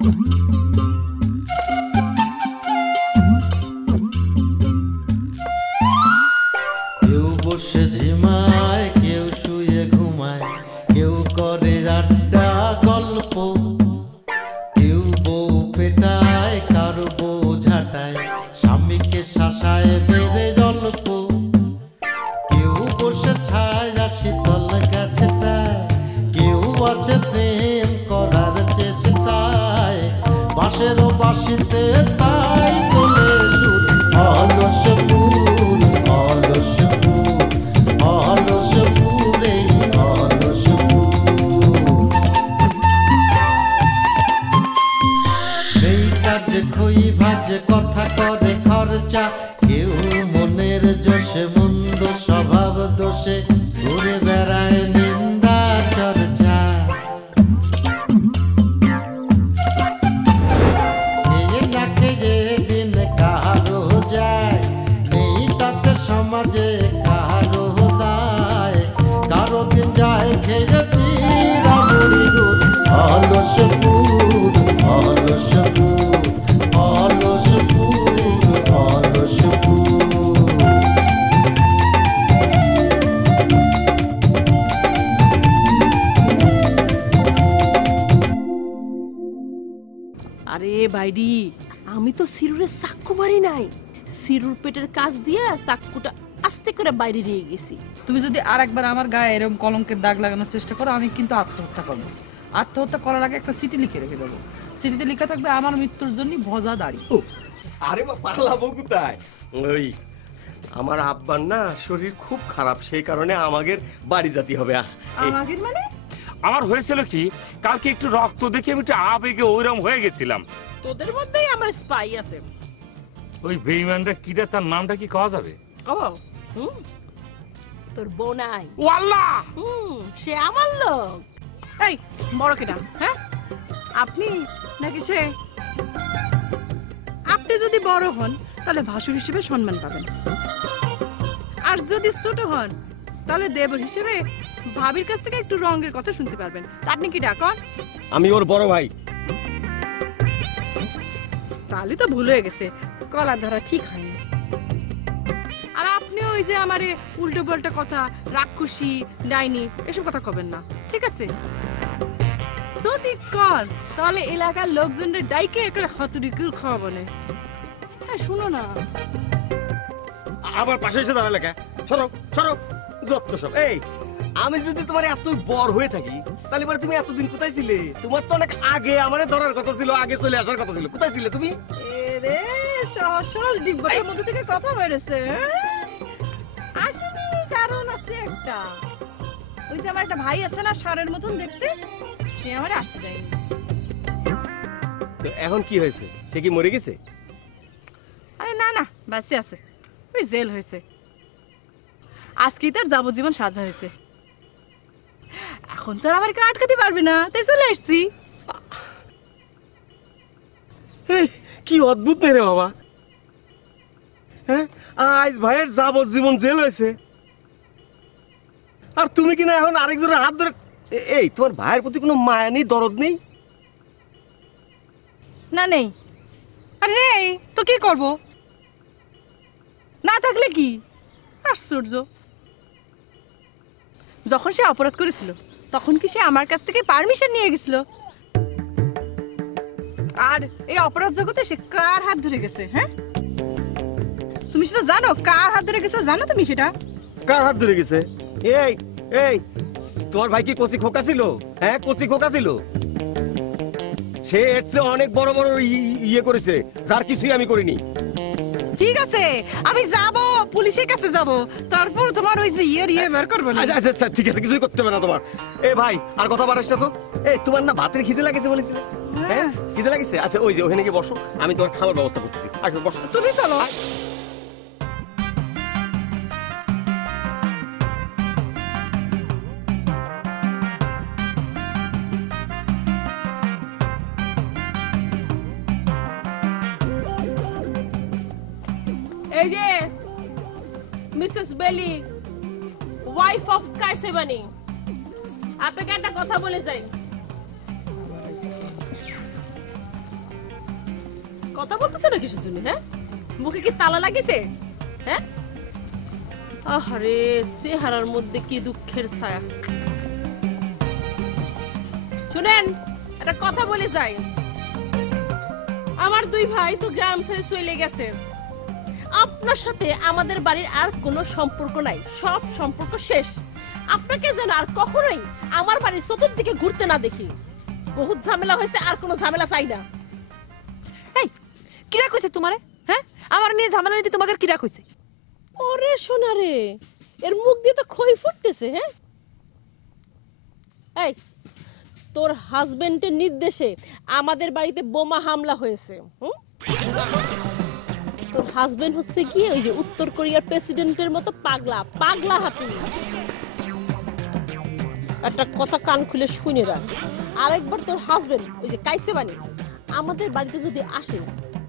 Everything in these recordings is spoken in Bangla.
কেউ বসে ঝিমায়, কেউ শুয়ে ঘুমায়, কেউ করে আড্ডা গল্প, কেউ বউ পেটায়, কারো বউ ঝাঁটায়, স্বামীকে শাসায় বেড়ে গল্প, কেউ বসে ছায় শীতল গাছটায়, কেউ আছে প্রেম করার চেষ্টায়, বাঁশেরও বাঁশিতে তাই তোলে সুর, অলস ফুল অলস ফুল অলস ফুল এই অলস ফুল। সেই কাজে খই ভাজে কথা করে খরচা, কেউ মনের জোশে মন্দ স্বভাব দোষে ঘুরে বেড়ায় নিন্দা চর্চা, দিন কারো যায় নেই তাতে সমাজে কারো দায়, কারো দিন যায় খেয়েছি রামুড়ি গুড়, অলস ফুল অলস ফুল অলস ফুল অলস ফুল। আরে বাইডি, আমি তো সিরুরের চাক্কু মারি নাই, সিরুর পেটের কাজ দিয়ে চাক্কুটা আস্তে করে বাইরে নিয়ে গেছি। তুমি যদি আরেকবার আমার গায়ে এরকম কলঙ্কের দাগ লাগানোর চেষ্টা করো, আমি কিন্তু আত্মহত্যা করবো। আত্মহত্যা করার আগে একটা চিঠি লিখে রেখে যাবো, চিঠিতে লেখা থাকবে আমার মৃত্যুর জন্য ভজা দাড়ি। আরে পালাবো কোথায়, ওই আমার আব্বার না শরীর খুব খারাপ, সেই কারণে আমাদের বাড়ি যেতে হবে। আমাদের মানে আমার হয়েছিল কি, কালকে একটু রক্ত দেখে আমি একটু আবেগে ওইরকম হয়ে গেছিলাম। তোদের মধ্যেই আমার স্পাই আছে। ওই বেঈমানটা কিটা, তার নামটা কি কওয়া যাবে? ও তোর বউ নাই? ও আল্লাহ, সে আমার লোক। এই বড় কেনা, হ্যাঁ আপনি নাকি সে? আপনি যদি বড় হন তাহলে ভাসুর হিসেবে সম্মান পাবেন, আর যদি ছোট হন তাহলে দেবর হিসেবে ভাবির কাছ থেকে একটু রঙের কথা শুনতে পারবেন। আপনি কি ডাকন? আমি ওর বড় ভাই। তাহলে তো ভুল হয়ে গেছে, কলার ধরা ঠিক হয়নি। আর আপনি ওই যে আমারে উল্টো পাল্টা কথা, রাক্ষসী ডাইনি এসব কথা কবেন না, ঠিক আছে? যদি কর তাহলে এলাকার লোকজনের ডাইকে একটা হচড়িকুল খাওয়াবো না। হ্যাঁ শুনো না, আবার পাশে এসে দাঁড়ালে কে? সরো সরো, দত্ত সব। এই আমি যদি তোমার এত বড় হয়ে থাকি, তাহলে পরে তুমি এতদিন কোথায় ছিলে? তোমার তো অনেক আগে আমারে ধরার কথা ছিল, আগে চলে আসার কথা ছিল, কোথায় ছিলে তুমি? এরে সহজ সরল ডিগবাটের মধ্যে থেকে কথা বেরোছে। আসলে কারণ আছে একটা, ওই যে আমার একটা ভাই আছে না ষাঁড়ের মতন দেখতে, সে আমারে আসতে দেয়নি। তো এখন কি হয়েছে? সে কি মরে গেছে? আরে না না, বাঁচতে আছে, ওই জেল হয়েছে, আজকেই তার যাবজ্জীবন সাজা হয়েছে। এখন তো আর আমার কেউ আটকাতে পারবে না, তাই চলে আসছি। কি অদ্ভুত মেরে বাবা, হ্যাঁ আজ ভাইয়ের যাবজ্জীবন জেল হয়েছে, আর তুমি কিনা এখন আরেকজনের হাত ধরে। এই তোমার ভাইয়ের প্রতি কোনো মায়া নেই, দরদ নেই? না নেই। আরে নেই তো কি করব, না থাকলে কি? আশ্চর্য, যখন সে অপরাধ করেছিল তখন কি সে আমার কাছ থেকে পারমিশন নিয়ে গেছিল? আর এই অপরাধ জগতে সে কার হাত ধরে গেছে? হ্যাঁ তুমি সেটা জানো? কার হাত ধরে গেছে জানো তুমি সেটা? কার হাত ধরে গেছে? এই এই তোমার ভাই কি কচি খোকা ছিল? হ্যাঁ কচি খোকা ছিল, সে এর চেয়ে অনেক বড় বড় ইয়ে করেছে, যার কিছুই আমি করিনি। ঠিক আছে আমি যাব, পুলিশের কাছে যাব, তারপর তোমার ওই যে ইয়ে বের করবো না। আচ্ছা আচ্ছা ঠিক আছে, কিছুই করতে হবে না তোমার। এ ভাই আর কথা বাড়াস না তো। এই তোমার না ভাতের খিদে লাগেছে বলেছিলে? হ্যাঁ খিদে লাগেছে, আচ্ছা ওই যে ওখানে গিয়ে বসো, আমি তোমার খাবার ব্যবস্থা করতেছি। আসো বসো। তুমি চলো। এই যে মিসেস বেলি, ওয়াইফ অফ কাইসেবানি, আপনাকে একটা কথা বলে যাই। কথা বলতেছে না কিছু শুনে? হ্যাঁ, মুখে কি তালা লাগিছে? হ্যাঁ, আহারে চেহারার মধ্যে কি দুঃখের ছায়া। শুনেন, একটা কথা বলে যাই, আমার দুই ভাই তো গ্রাম ছেড়ে চলে গেছে। আপনার সাথে আমাদের বাড়ির আর কোনো সম্পর্ক নাই, সব সম্পর্ক শেষ। আপনাকে যেন আর কখনোই আমার বাড়ির চতুর্দিকে ঘুরতে না দেখি। বহুত ঝামেলা হয়েছে, আর কোনো ঝামেলা চাই না। এই কিরা কইছে তোমারে? হ্যাঁ, আমার নিয়ে ঝামেলা নিতে তোমাকে কিরা কইছে? ওরে সোনা রে, এর মুখ দিয়ে তো খই ফুটতেছে। হ্যাঁ, এই তোর হাজবেন্ডের নির্দেশে আমাদের বাড়িতে বোমা হামলা হয়েছে। তোর হাজবেন্ড হচ্ছে কি ওই যে উত্তর কোরিয়ার প্রেসিডেন্টের মতো পাগলা পাগলা হাতি। একটা কথা কান খুলে শুনে রাখ, আরেকবার তোর হাজবেন্ড ওই যে কাইসে বানি আমাদের বাড়িতে যদি আসে,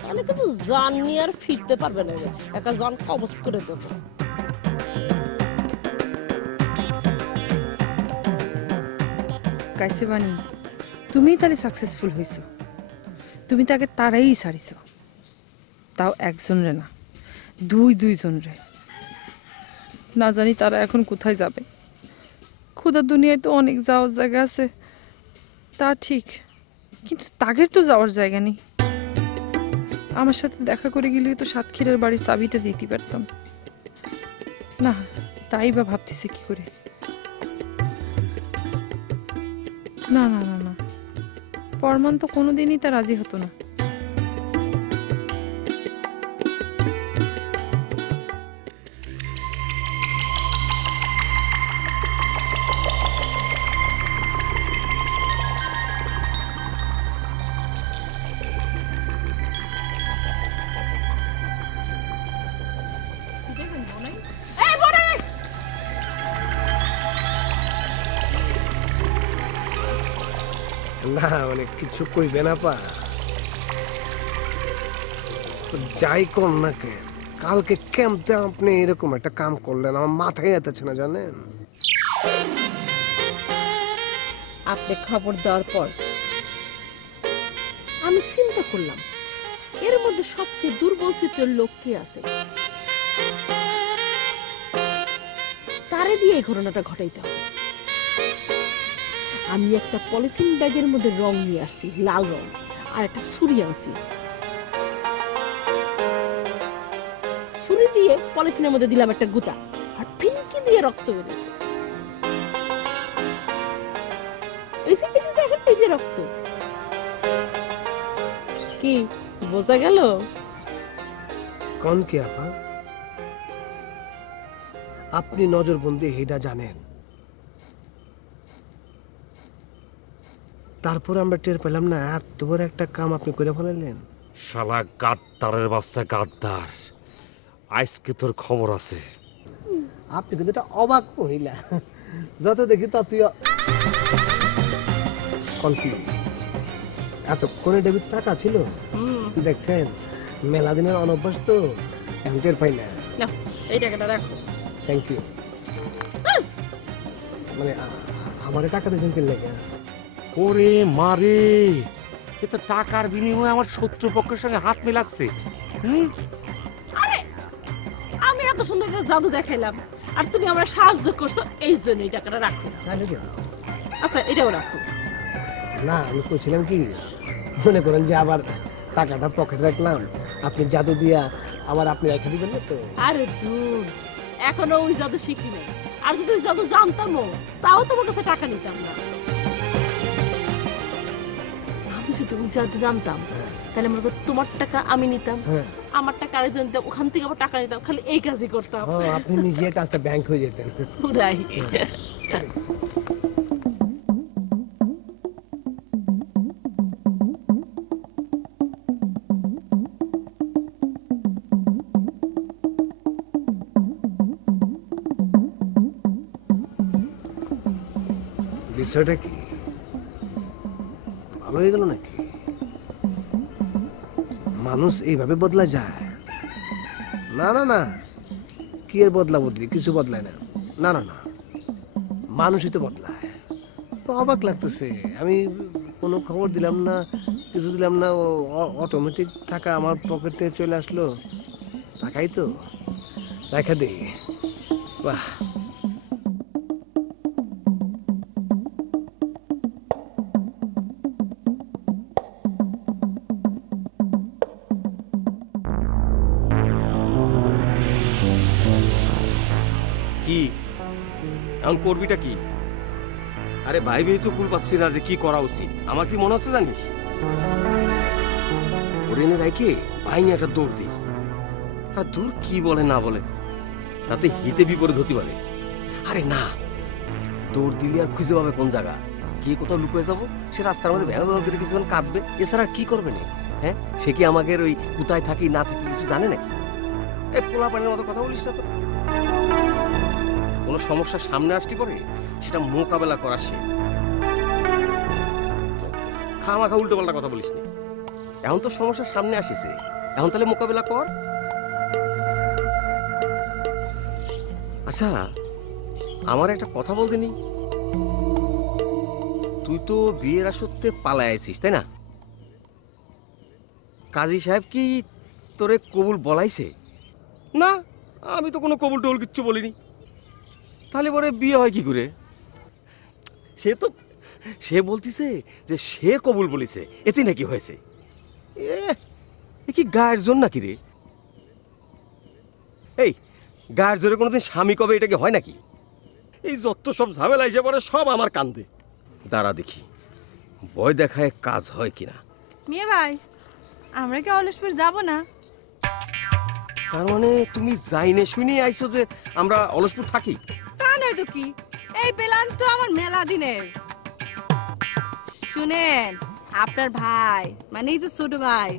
তাহলে কিন্তু জান নিয়ে আর ফিরতে পারবে না। একটা জান কবজ করে দেবো। কাইসে বানি, তুমি তাহলে সাকসেসফুল হইছো। তুমি তাকে তারাই ছাড়িছো, তাও একজন রে না, দুইজন রে। না জানি তারা এখন কোথায় যাবে। ক্ষুধার দুনিয়ায় তো অনেক যাওয়ার জায়গা আছে, তা ঠিক, কিন্তু তাগের তো যাওয়ার জায়গা নেই। আমার সাথে দেখা করে গেলে তো সাতক্ষীরার বাড়ির চাবিটা দিতে পারতাম না, তাই বা ভাবতেছি কি করে। না না না না, ফরমান তো কোনোদিনই তা রাজি হতো না। না মানে কিছু কইবে না পা, তো যাই কর না কে, কালকে ক্যাম্পে আপনি এরকম একটা কাম করলেন, আমার মাথায় এতেছে না জানেন। আপনি খবর দেওয়ার পর আমি চিন্তা করলাম, এর মধ্যে সবচেয়ে দুর্বল চিত্রের লোক কে আছে, তারে দিয়ে এই ঘটনাটা ঘটাইতে হবে। আমি একটা পলিথিন ব্যাগের মধ্যে রং নিয়ে আসছি, লাল রং, আর একটা ছুরি আনছি। ছুরি দিয়ে পলিথিনের মধ্যে দিলাম একটা গুতা, আর ফিনকি দিয়ে রক্ত বেরোছে। দেখেন এই যে রক্ত, কি বোঝা গেল? কোন কি আপা, আপনি নজরবন্দি হেডা জানেন, তারপর আমরা টের পেলাম না এত বড় একটা কাম আপনি করে ফেলালেন। শালা গাদ্দারের বাচ্চা গাদ্দার, আজকে তোর খবর আছে। আপনি কিন্তু একটা অবাক মহিলা, যত দেখি ততই কনফিউজ। এতক্ষণে ডেবিট টাকা ছিল, দেখছেন মেলা দিনের অনভ্যাস তো, এখন টের পাই না। এই টাকাটা রাখো। Thank you. মানে আমার টাকা দিয়েছেন কিনলে? ওরে মারে, এ তো টাকার বিনিময়ে আমার শত্রুপক্ষের সঙ্গে হাত মেলাচ্ছে। আমি এত সুন্দর একটা জাদু দেখাইলাম, আর তুমি আমরা সাহায্য করছো, এই জন্য এই টাকাটা রাখো। আচ্ছা এটাও রাখো। না আমি বলছিলাম কি, মনে করেন যে আবার টাকাটা পকেটে রাখলাম, আপনি জাদু দিয়া আবার আপনি রেখে দিবেন না তো? আরে দূর, এখনো ওই জাদু শিখি নাই। আর যদি ওই জাদু জানতামও, তাও তোমার কাছে টাকা নিতাম না। আমি যদি ওই জাদু জানতাম, তাহলে মনে করো তোমার টাকা আমি নিতাম, আমার টাকা আরেকজন দিতাম, ওখান থেকে আবার টাকা নিতাম, খালি এই কাজই করতাম। আপনি নিজে কাজটা ব্যাংক হয়ে যেতেন। পুরাই। বিষয়টা কি ভালো হয়ে গেল নাকি? মানুষ এইভাবে বদলা যায়? না না না, কি এর বদলা বদলি, কিছু বদলায় না। না না না, মানুষই তো বদলায়। তো অবাক লাগতেছে, আমি কোনো খবর দিলাম না, কিছু দিলাম না, ও অটোমেটিক টাকা আমার পকেটে চলে আসলো। টাকাই তো রেখে দিই। বাহ, কি এখন করবিটা কি? আরে ভাই ভাই তো কুল পাচ্ছি না যে কি করা উচিত। আমার কি মনে হচ্ছে জানিস, ওরে এনে রাইকে ভাই একটা দৌড় দিই। আর দূর কি বলে না বলে, তাতে হিতে বিপরীত হতে পারে। আরে না, দৌড় দিলে আর খুঁজে পাবে কোন জায়গা, কে কোথাও লুকিয়ে যাবো, সে রাস্তার মধ্যে ভ্যান করে কিছুক্ষণ কাঁদবে, এছাড়া আর কি করবে না? হ্যাঁ, সে কি আমাদের ওই কোথায় থাকি না থাকি কিছু জানে নাকি? এই পোলা পানের মতো কথা বলিস না তো। কোনো সমস্যার সামনে আসতে পারে, সেটা মোকাবেলা করা সে। খামাখা উল্টো পাল্টা কথা বলিস না। এখন তো সমস্যার সামনে আসিছে, এখন তাহলে মোকাবেলা কর। আচ্ছা, আমার একটা কথা বলতে নি, তুই তো বিয়ের আসতে পালায় আছিস তাই না? কাজী সাহেব কি তোরে কবুল বলাইছে? না, আমি তো কোনো কবুল টবুল কিচ্ছু বলিনি। তাহলে পরে বিয়ে হয় কি করে? সে বলতিছে যে সে কবুল বলিছে, এতে নাকি হয়েছে। এ কি গায়ের জোর নাকি রে? এই গায়ের জোরে কোনোদিন স্বামী কবে, এটা কি হয় নাকি? এই যত সব ঝামেলা এসে পরে সব আমার কান্দে। দাঁড়া দেখি ভয় দেখায় কাজ হয় কিনা। মিয়া ভাই, আমরা কি অলসপুর যাব না? তার মানে তুমি যাইনে শুনে আইছো যে আমরা অলসপুর থাকি? তা নয় তো কি, এই প্ল্যান তো আমার মেলা দিনের। শুনেন, আপনার ভাই মানে এই যে ছোট ভাই,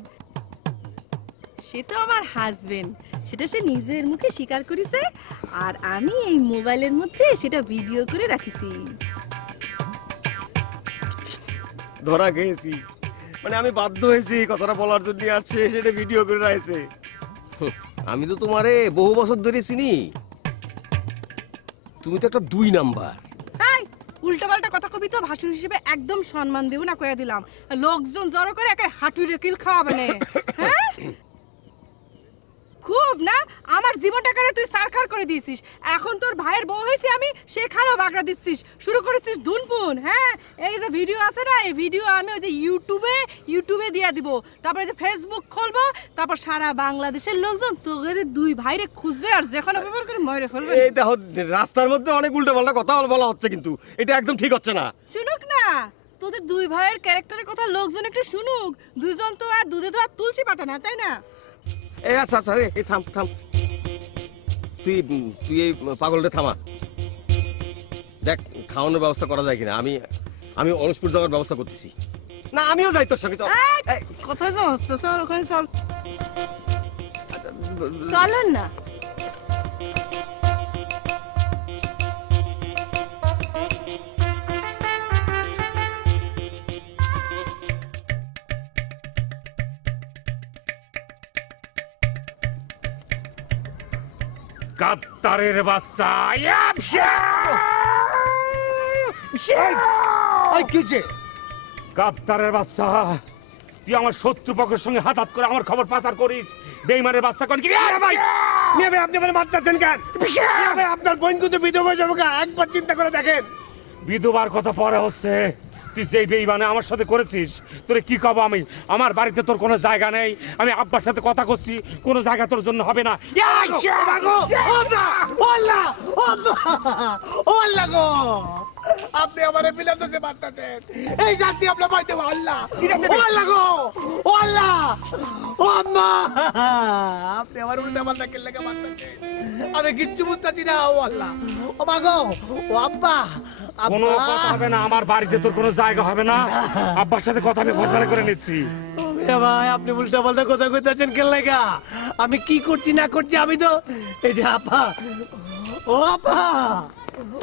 সে তো আমার হাজবেন্ড, সেটা সে নিজের মুখে স্বীকার করেছে। আর আমি এই মোবাইলের মধ্যে সেটা ভিডিও করে রাখিছি। ধরা গেছি মানে আমি বাধ্য হয়েছি কথাটা বলার জন্য, আর সে সেটা ভিডিও করে রাখছে। আমি তো তোমারে বহু বছর ধরে চিনি, তুমি তো একটা 2 নাম্বার। উল্টা পাল্টা কথা কবি তো ভাষণ হিসেবে একদম সম্মান দেব না, কইয়া দিলাম। লোকজন জড়ো করে একা হাঁটুরে কিল খাওয়াবে না। হ্যাঁ, খুব না আমার জীবনটা করে তুই সারখার করে দিয়েছিস। এখন তোর ভাইয়ের বউ হয়েছে আমি, সেখানেও বাগড়া দিচ্ছিস, শুরু করেছিস ধুনপুন। হ্যাঁ, এই যে ভিডিও আছে না, এই ভিডিও আমি ওই যে ইউটিউবে দিয়ে দিব, তারপরে যে ফেসবুক খুলবো, তারপর সারা বাংলাদেশের লোকজন তোদের 2 ভাইরে খুঁজবে আর যেখানে ব্যবহার করে মরে ফেলবে। এই দেখো রাস্তার মধ্যে অনেক উল্টো পাল্টা কথা বলা হচ্ছে, কিন্তু এটা একদম ঠিক হচ্ছে না। শুনুক না, তোদের 2 ভাইয়ের ক্যারেক্টারের কথা লোকজন একটু শুনুক। দুইজন তো আর দুধে তো আর তুলসী পাতা না, তাই না? এই আচ্ছা আচ্ছা, এই থাম থাম, তুই এই পাগলটা থামা। দেখ খাওয়ানোর ব্যবস্থা করা যায় কিনা। আমি অলসপুর যাওয়ার ব্যবস্থা করতেছি। না আমিও যাই তোর সঙ্গে। কোথায় যাও? চল ওখানে চল। চলেন না। কাত্তারের বাচ্চা, কাত্তারের বাচ্চা, তুই আমার শত্রুপক্ষের সঙ্গে হাত করে আমার খবর পাচার করিস। বেইমানের বাচ্চা কোন কি? আপনি আমার মারতেছেন কেন? আপনার বোন কিন্তু বিধবা যাবো, একবার চিন্তা করে দেখেন। বিধবার কথা পরে হচ্ছে, তুই যেই বেইমানে আমার সাথে করেছিস, তোরে কি কব আমি? আমার বাড়িতে তোর কোনো জায়গা নেই, আমি আব্বার সাথে কথা করছি, কোনো জায়গা তোর জন্য হবে না। আপনি আমার বিলাতে মারতেছেন, এই জাতি আপনার বাইতে আল্লাহ গো, ও আল্লাহ, ও আম্মা, আপনি আমার উল্টা পাল্টা কেন লেগে মারতেছেন? আমি কিচ্ছু বুঝতেছি না। ও আল্লাহ, ও মা গো, ও আব্বা। কোনো কথা হবে না, আমার বাড়িতে তোর কোনো জায়গা হবে না। আব্বার সাথে কথা আমি ফয়সালা করে নিচ্ছি। ভাই আপনি উল্টা পাল্টা কথা কইতেছেন কেন লেগা? আমি কি করছি না করছি, আমি তো এই যে আপা, ও আপা,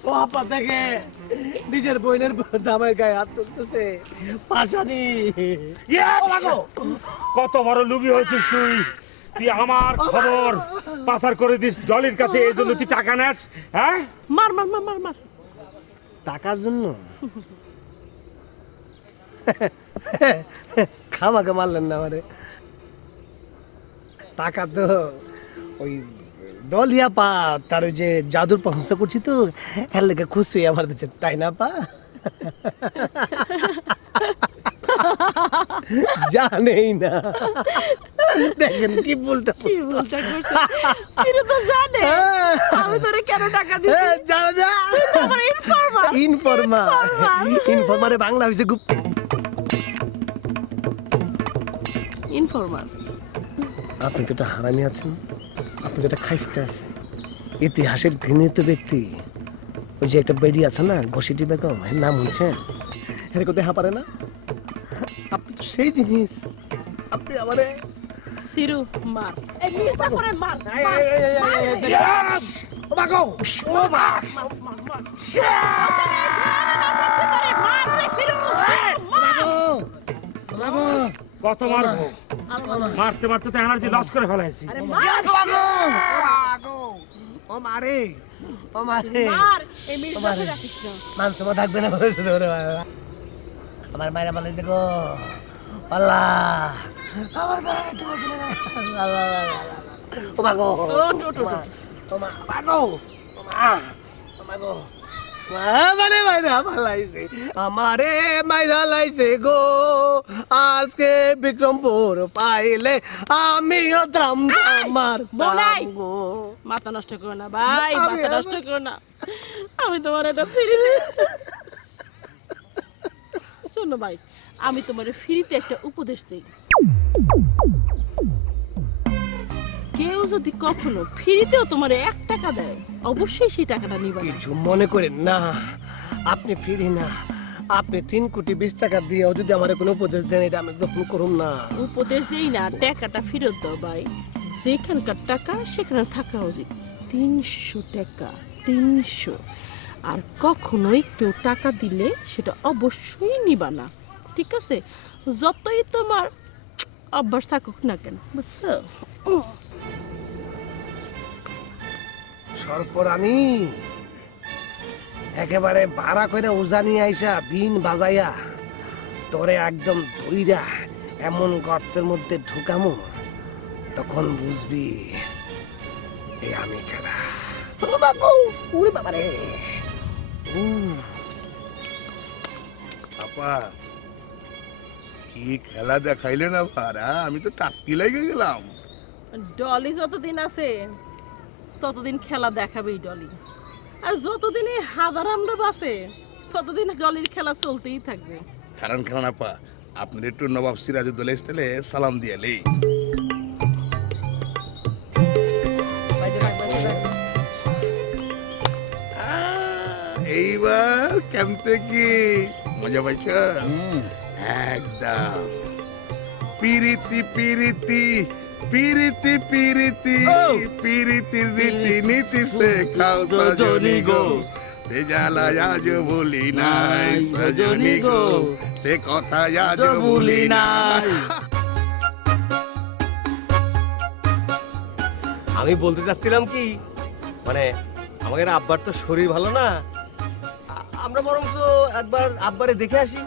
ও আপা দেখে নিজের বোনের জামাইয়ের গায়ে হাত তুলতেছে, পাশানি। কত বড় লুবি হয়েছিস তুই! তুই আমার খবর পাচার করে দিস ডলির কাছে, এই জন্য তুই টাকা নেস? হ্যাঁ, মার মার মার মার মার। টাকার জন্য? খামাকে মারলেন না আমারে। টাকা তো ওই ডলিয়া পা তার ওই যে জাদুর প্রশংসা করছি তো এর লেগে খুশি আমার দিচ্ছে, তাই না পা? জানেই না, দেখেন কি ভুলটা কি বলতে করছ সিরু তো জানে আমি তোরে কেন টাকা দিছি। জানে না, আমার ইনফরমারে বাংলা হইছে গুপ্ত ইনফরমার। আপনি তো একটা হারামি আছেন, আপনি তো একটা খাইস্টা আছেন, ইতিহাসের ঘৃণিত ব্যক্তি। ওই যে একটা বেডি আছে না, ঘষিটি বেগম, এর নাম শুনছেন? এরকম দেখা পারে না? আপনি তো সেই জিনিস। আপনি আমারে সিরু মার, এই মির্জা করে মার। ও বাগো, ও বাগ, কত মারবো? মারতে মারতে তো এনার্জি লস করে ফেলাইছি। ও মারে, ও মারে, এই মির্জা করে রাখিস না। মান সম্মান থাকবে না। আমার মায়েরা বলে দেখো আল্লাহ, আমার ঘরে একটু ও বাগো, ও মা বাগো, ও মা, ও মাগো, মানে মাইরা পালাইছে, আমারে মাইরা লাইছে গো। আজকে বিক্রমপুর পাইলে আমিও দ্রাম আমার বোনাই মাথা নষ্ট করো না ভাই, মাথা নষ্ট করো না। আমি তোমার এটা ফিরে শোনো ভাই, আমি তোমার ফ্রিতে একটা উপদেশ দিই। কেউ যদি কখনো ফ্রিতেও তোমার 1 টাকা দেয়, অবশ্যই সেই টাকাটা নিবা। কিছু মনে করেন না, আপনি ফিরি না, আপনি 3 কোটি 20 টাকা দিয়ে যদি আমার কোনো উপদেশ দেন, এটা আমি গ্রহণ করুম না। উপদেশ দেই না, টাকাটা ফেরত দাও ভাই। যেখানকার টাকা সেখানে থাকা উচিত। 300 টাকা, 300। আর কখনোই কেউ টাকা দিলে সেটা অবশ্যই নিবা না, ঠিক আছে? যতই তোমার অভ্যাস থাকুক না কেন, বুঝছো? সর্পরানী একেবারে ভাড়া করে উজানি আইসা বিন বাজাইয়া তোরে একদম ধইরা এমন গর্তের মধ্যে ঢুকামু, তখন বুঝবি এই আমি খেলা। ওরে বাবা রে, আপা কি খেলা দেখাইলেন আবার? আমি তো টাস্কি লেগে গেলাম। ডলি যতদিন আছে ততদিন খেলা দেখাবেই ডলি, আর যতদিন এই হাদারামরা বাসে ততদিন ডলির খেলা চলতেই থাকবে। কারণ খেলান আপা, আপনার একটু নবাব সিরাজউদ্দৌলা স্টাইলে সালাম দিয়ালে। এইবার কেমতে কি মজা পাইছ? একদম পিরিতি পিরিতি পিরিতি পিরিতি পিরিতির রীতি নীতি শেখাও সজনী গো, সে জ্বালা আজ ভুলি নাই সজনী গো, সে কথা আজ ভুলি নাই। আমি বলতে চাচ্ছিলাম কি, মানে আমাদের আব্বার তো শরীর ভালো না, আমরা বরং তো একবার আব্বারে দেখে আসি।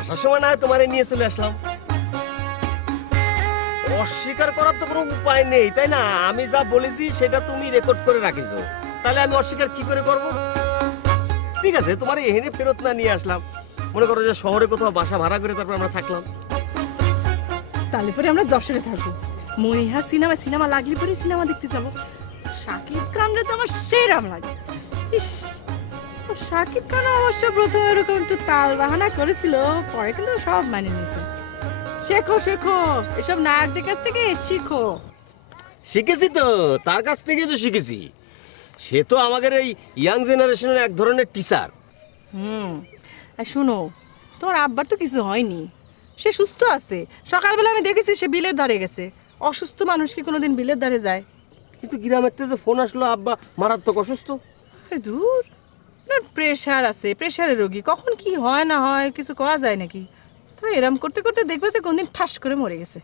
আসার সময় না তোমারে নিয়ে চলে আসলাম। অস্বীকার করার তো কোনো উপায় নেই, তাই না? আমি যা বলেছি সেটা তুমি রেকর্ড করে রাখিছো, তাহলে আমি অস্বীকার কি করে করব? ঠিক আছে, তোমার এখানে ফেরত না নিয়ে আসলাম, মনে করো যে শহরে কোথাও বাসা ভাড়া করে তারপর আমরা থাকলাম। তাহলে পরে আমরা যশোরে থাকবো, মনিহার সিনেমা লাগলে পরে সিনেমা দেখতে যাবো। শাকিব খানরে তো আমার সেরাম লাগে। ইস, শাকিব খান অবশ্য প্রথমে এরকম একটু তাল বাহানা করেছিল, পরে কিন্তু সব মানে নিয়েছে। শেখো শেখো, এসব নায়কদের কাছ থেকে শিখো। শিখেছি তো, তার কাছ থেকে তো শিখেছি। সে তো আমাদের এই ইয়াং জেনারেশনের এক ধরনের টিচার। আর শুনো, তোমার আব্বার তো কিছু হয়নি, সে সুস্থ আছে। সকালবেলা আমি দেখেছি সে বিলের ধারে গেছে। অসুস্থ মানুষ কি কোনোদিন বিলের ধারে যায়? কিন্তু গ্রামের থেকে যে ফোন আসলো আব্বা মারাত্মক অসুস্থ। আরে দূর, প্রেশার আছে, প্রেশারের রোগী, কখন কি হয় না হয় কিছু করা যায় নাকি? তো এরম করতে করতে দেখবে যে কোনদিন ঠাস করে মরে গেছে।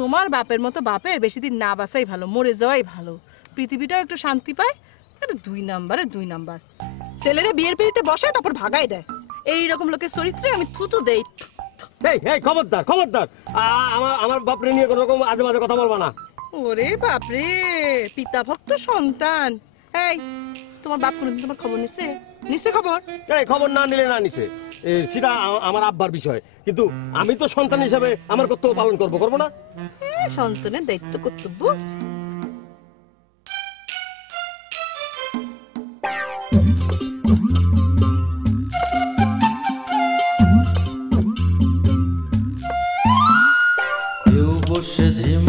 তোমার বাপের মতো বাপের বেশি দিন না বাঁচাই ভালো, মরে যাওয়াই ভালো। পৃথিবীটাও একটু শান্তি পায়। আরে 2 নাম্বার ছেলেরা বিয়ের পিড়িতে বসে তারপর ভাগাই দেয়। এই রকম লোকের চরিত্রে আমি থুতু দেই। এই খবরদার খবরদার, আমার বাপরে নিয়ে কোনো রকম আজে বাজে কথা বলবা না। ওরে বাপরে, পিতা ভক্ত সন্তান। এই তোমার বাপ কোনদিন তোমার খবর নিছে? নিছে খবর? এই খবর না নিলে না নিছে, সেটা আমার আব্বার বিষয়, কিন্তু আমি তো সন্তান হিসাবে আমার কর্তব্য পালন করবো না? সন্তানের দায়িত্ব কর্তব্য। কেউ বসে ঝিম